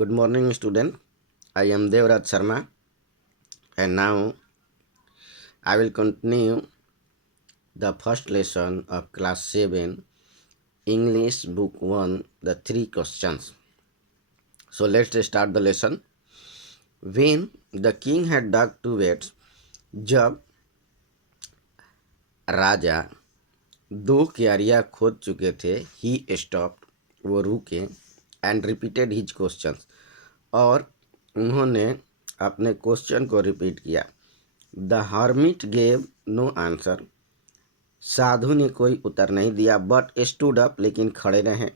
Good morning, student. I am Devraj Sharma, and now I will continue the first lesson of class 7, English book 1, the 3 questions. So let's start the lesson. When the king had dug 2 beds, जब राजा 2 क्यारियां खोद चुके थे, he stopped, वो रुके, and repeated his questions, और उन्होंने अपने क्वेश्चन को रिपीट किया. The hermit gave no answer, साधु ने कोई उत्तर नहीं दिया. बट स्टूड अप, लेकिन खड़े रहे.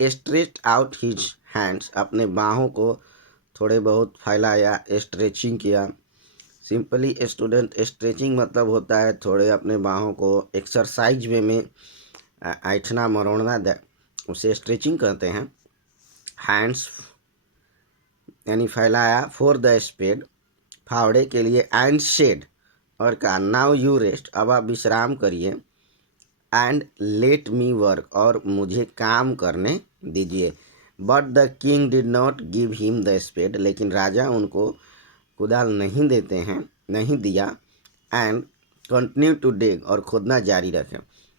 स्ट्रेच आउट हिज हैंड्स, अपने बाहों को थोड़े बहुत फैलाया, स्ट्रेचिंग किया. सिंपली स्टूडेंट, स्ट्रेचिंग मतलब होता है थोड़े अपने बाहों को एक्सरसाइज में ऐठना मरोड़ना, उसे स्ट्रेचिंग कहते हैं. हैंड्स यानी फैलाया. फॉर द स्पेड, फावड़े के लिए. एंड शेड, और कहा नाउ यू रेस्ट, अब आप विश्राम करिए. एंड लेट मी वर्क, और मुझे काम करने दीजिए. But the king did not give him the spade, लेकिन राजा उनको कुदाल नहीं देते हैं, नहीं दिया. एंड कंटिन्यू टू डिग, और खोदना जारी रखें.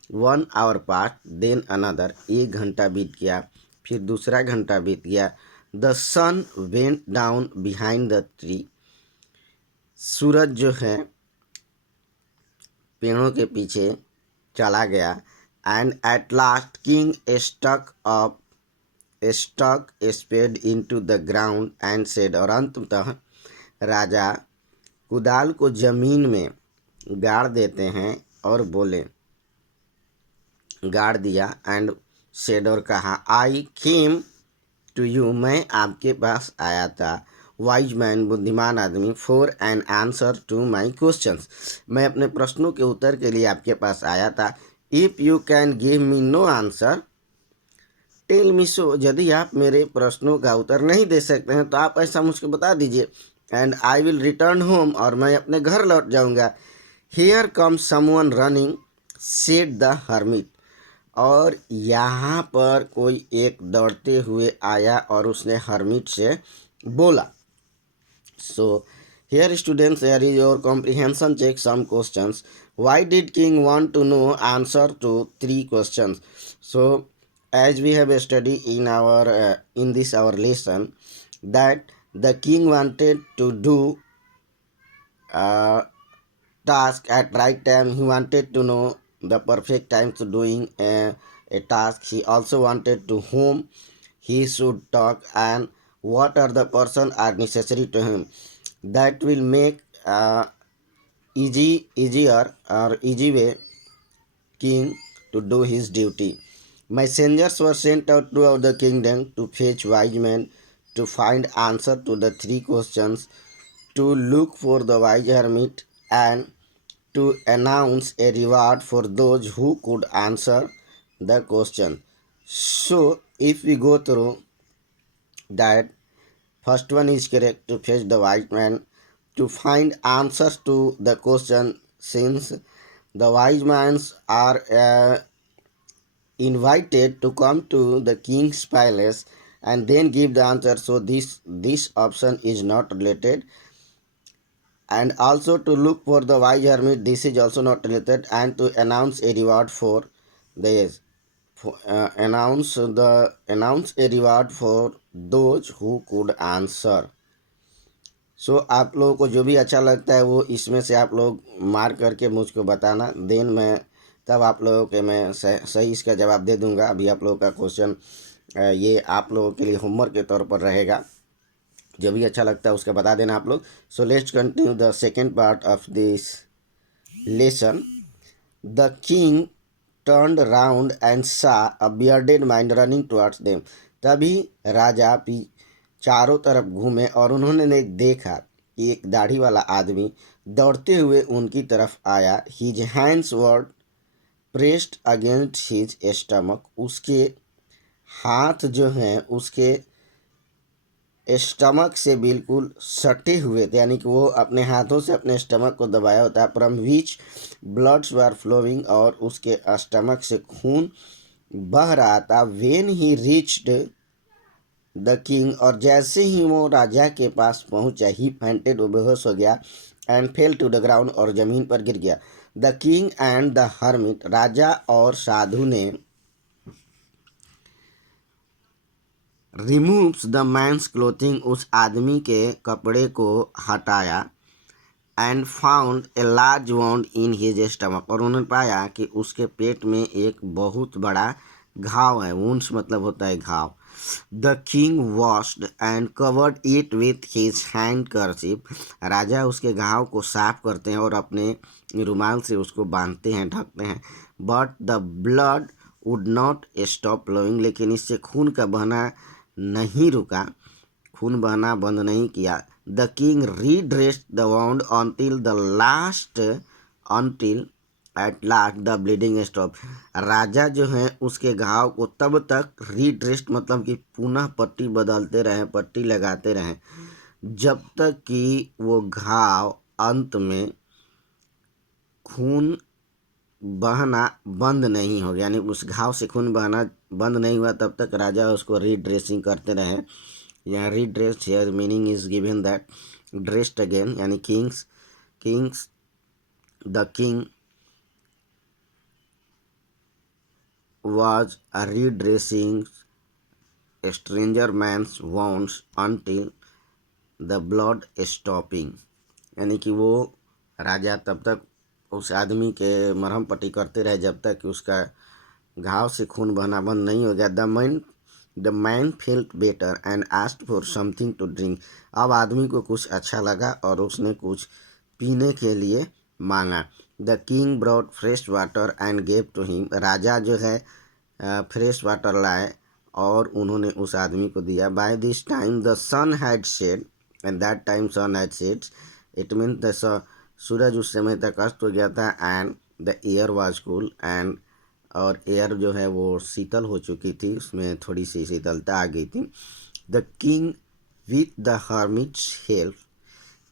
1 hour पास, देन अनदर, 1 घंटा बीत गया, फिर दूसरा घंटा बीत गया. The sun went down behind the tree, सूरज जो है पेड़ों के पीछे चला गया. And at last king stuck spade into the ground and said, और अंततः राजा कुदाल को जमीन में गाड़ देते हैं और बोले, गाड़ दिया. एंड सेड, और कहा, आई केम टू यू, मैं आपके पास आया था. वाइज मैन, बुद्धिमान आदमी. For an answer to my questions, मैं अपने प्रश्नों के उत्तर के लिए आपके पास आया था. If you can give me no answer tell me so, यदि आप मेरे प्रश्नों का उत्तर नहीं दे सकते हैं तो आप ऐसा मुझको बता दीजिए. And I will return home, और मैं अपने घर लौट जाऊंगा. Here come someone running, said the hermit, और यहाँ पर कोई एक दौड़ते हुए आया और उसने हर्मिट से बोला. So here students, here is your comprehension check, some questions. Why did king want to know answer to 3 questions? So as we have studied in our in this our lesson, that the king wanted to do task at right time. He wanted to know the perfect time to doing a task. He also wanted to whom he should talk and what are the person are necessary to him. That will make easier or easy way king to do his duty. Messengers were sent out throughout the kingdom to fetch wise men, to find answer to the 3 questions, to look for the wise hermit, and to announce a reward for those who could answer the question. So if we go through that, first one is correct, to fetch the wise man, to find answers to the question, since the wise men are invited to come to the king's palace and then give the answer, so this option is not related. And also to look for the wise hermit, this is also not related. And to announce a reward for this, announce a reward for those who could answer. सो आप लोगों को जो भी अच्छा लगता है वो इसमें से आप लोग मार्क करके मुझको बताना. देन मैं तब आप लोगों के मैं सही इसका जवाब दे दूंगा. अभी आप लोगों का क्वेश्चन ये आप लोगों के लिए होमवर्क के तौर पर रहेगा. जो भी अच्छा लगता है उसका बता देना आप लोग. So let's continue the second part of this lesson. The king turned round and saw a bearded man running towards them. तभी राजा चारों तरफ घूमे और उन्होंने देखा कि एक दाढ़ी वाला आदमी दौड़ते हुए उनकी तरफ आया. His hands were pressed against his stomach, उसके हाथ जो हैं उसके स्टमक से बिल्कुल सटे हुए थे, यानी कि वो अपने हाथों से अपने स्टमक को दबाया होता है. From which bloods were flowing, और उसके स्टमक से खून बह रहा था. When he reached the king, और जैसे ही वो राजा के पास पहुंचा, ही फेंटेड, वो बेहोश हो गया, and fell to the ground, और जमीन पर गिर गया। The king and the hermit, राजा और साधु ने रिमूव्स द मैंस क्लोथिंग, उस आदमी के कपड़े को हटाया, and found a large wound in his stomach, और उन्होंने पाया कि उसके पेट में एक बहुत बड़ा घाव है। वुंड्स मतलब होता है घाव। The king washed and covered it with his handkerchief, राजा उसके घाव को साफ करते हैं और अपने रुमाल से उसको बांधते हैं, ढकते हैं। But the blood would not stop flowing, लेकिन इससे खून का बहना नहीं रुका, खून बहना बंद नहीं किया। The king redressed the wound until at last the bleeding stop, राजा जो है उसके घाव को तब तक रीड्रेस्ड मतलब कि पुनः पट्टी बदलते रहे, पट्टी लगाते रहे, जब तक कि वो घाव अंत में खून बहना बंद नहीं हो गया, यानी उस घाव से खून बहना बंद नहीं हुआ, तब तक राजा उसको रीड्रेसिंग करते रहे। यहाँ redressed here meaning is given that dressed again, यानी kings the king was redressing stranger man's wounds until the blood stopping, यानी कि वो राजा तब तक उस आदमी के मरहम पट्टी करते रहे जब तक कि उसका घाव से खून बहना बंद नहीं हो गया। The man felt better and asked for something to drink, अब आदमी को कुछ अच्छा लगा और उसने कुछ पीने के लिए मांगा। The king brought fresh water and gave to him, राजा जो है फ्रेश वाटर लाए और उन्होंने उस आदमी को दिया। By this time the sun had set, and that time sun had set, it mean the सूरज उस समय तक अस्त हो गया था। And the air was cool, and और एयर जो है वो शीतल हो चुकी थी, उसमें थोड़ी सी शीतलता आ गई थी। The king with the hermits help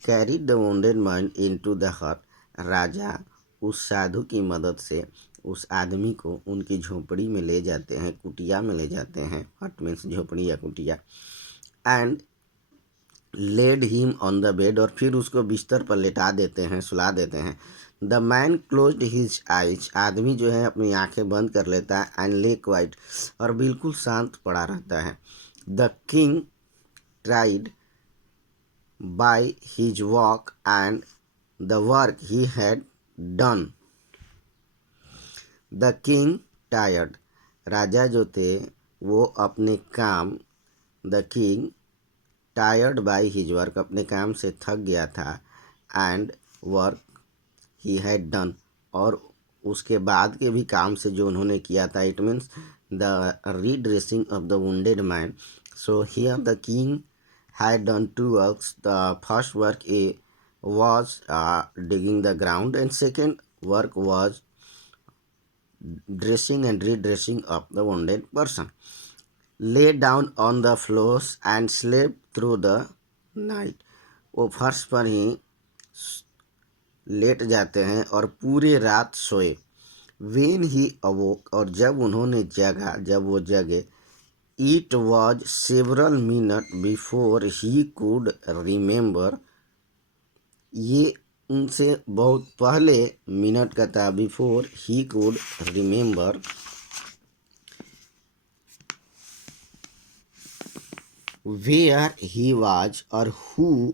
carried the wounded man into the हट, राजा उस साधु की मदद से उस आदमी को उनकी झोपड़ी में ले जाते हैं, कुटिया में ले जाते हैं, हट मीन्स झोपड़ी या कुटिया। And led him on the bed, और फिर उसको बिस्तर पर लेटा देते हैं, सुला देते हैं। The man closed his eyes, आदमी जो है अपनी आंखें बंद कर लेता है। एंड ले क्वाइट, और बिल्कुल शांत पड़ा रहता है। The king tried by his work and the work he had done. The king tired, राजा जो थे वो अपने काम, the king tired by his work, अपने काम से थक गया था। And work he had done, और उसके बाद के भी काम से जो उन्होंने किया था, it means the redressing of the wounded man. So here the king had done two works. The first work was digging the ground, and second work was dressing and redressing of the wounded person. Lay down on the floors and slept through the night. वो फर्श पर ही late जाते हैं और पूरे रात सोए। When he awoke, और जब उन्होंने जगा, जब वो जगे, It was several minutes before he could remember, ये उनसे बहुत पहले मिनट का था। Before he could remember where he was, और who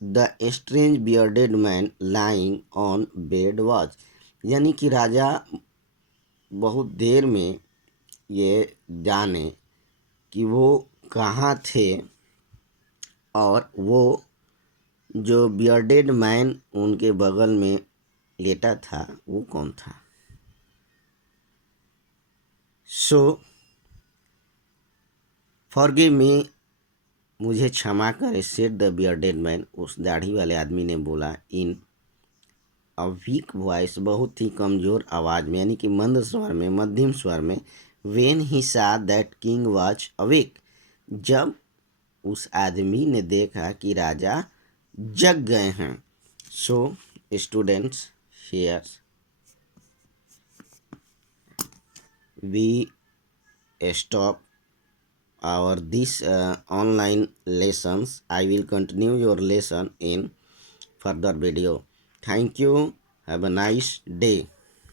the strange bearded man lying on bed was, यानी कि राजा बहुत देर में ये जाने कि वो कहाँ थे और वो जो बियर्डेड मैन उनके बगल में लेटा था वो कौन था। सो फॉरगिव मी, मुझे क्षमा करे, सेड द बियर्डेड मैन, उस दाढ़ी वाले आदमी ने बोला, इन अ वीक वॉइस, बहुत ही कमज़ोर आवाज़ में, यानी कि मंद स्वर में, मध्यम स्वर में। वेन ही सा दैट किंग वॉज अवेक, जब उस आदमी ने देखा कि राजा जग गए हैं। So students, here we stop our this online lessons. I will continue your lesson in further video. Thank you. Have a nice day.